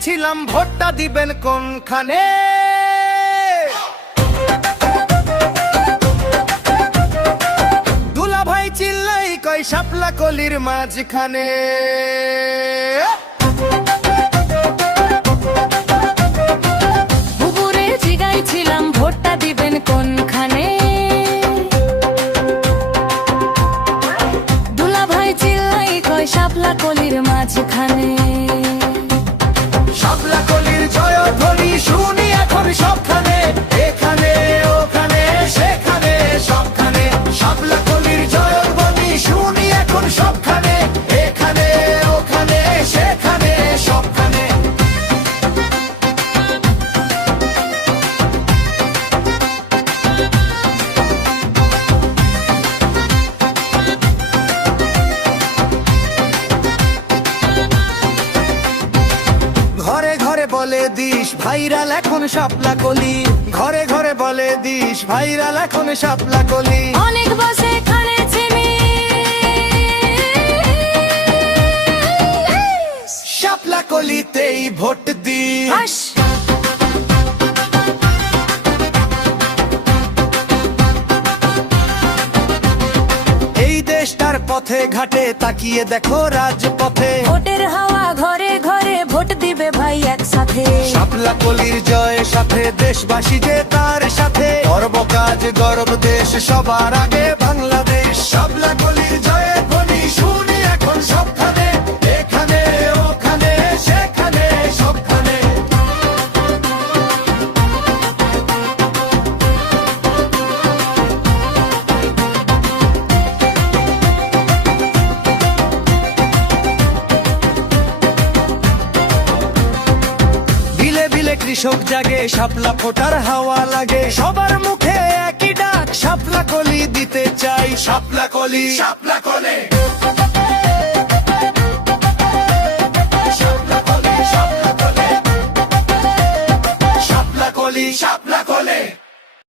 জিগাইছিলাম ভোটটা দিবেন কোনখানে। দুলা ভাই চিল্লাই কয় শাপলা কলির মাঝখানে। বুবুরে জিগাইছিলাম ভোটটা দিবেন কোনখানে। দুলা ভাই চিল্লাই কয় শাপলা কলির মাঝখানে। শাপলা কলির জয়ধ্বনি শুনি এখন সবখানে, এখানে ওখানে সেখানে সবখানে। শাপলা কলির জয়ধ্বনি শুনি এখন সবখানে, এখানে ওখানে সেখানে সবখানে। ঘরে ঘরে বলে দিস ভাইরাল এখন শাপলা কলি, ঘরে ঘরে বলে দিস ভাইরাল এখন শাপলা কলি। অনেক বসে খানে চিনি শাপলা কলিতেই ভোট দিস। হাস। এই দেশটার পথে ঘাটে তাকিয়ে দেখো রাজপথে, ভোটের হাওয়া ঘরে ঘরে ভোট দিবে ভাই একসাথে। শাপলা কলির জয় সাথে দেশবাসী যে তার সাথে, গর্ব কাজ গর্ব দেশ সবার আগে বাংলাদেশ। শাপলা কলির জয় ধ্বনি শুনি এখন সবখানে, এখানে ওখানে সেখানে সবখানে। বিলে বিলে কৃষক জাগে, শাপলা ফোটার হাওয়া লাগে, সবার মুখে একই ডাক শাপলা কলি দিতে চাই। শাপলা কলি, শাপলা কলি।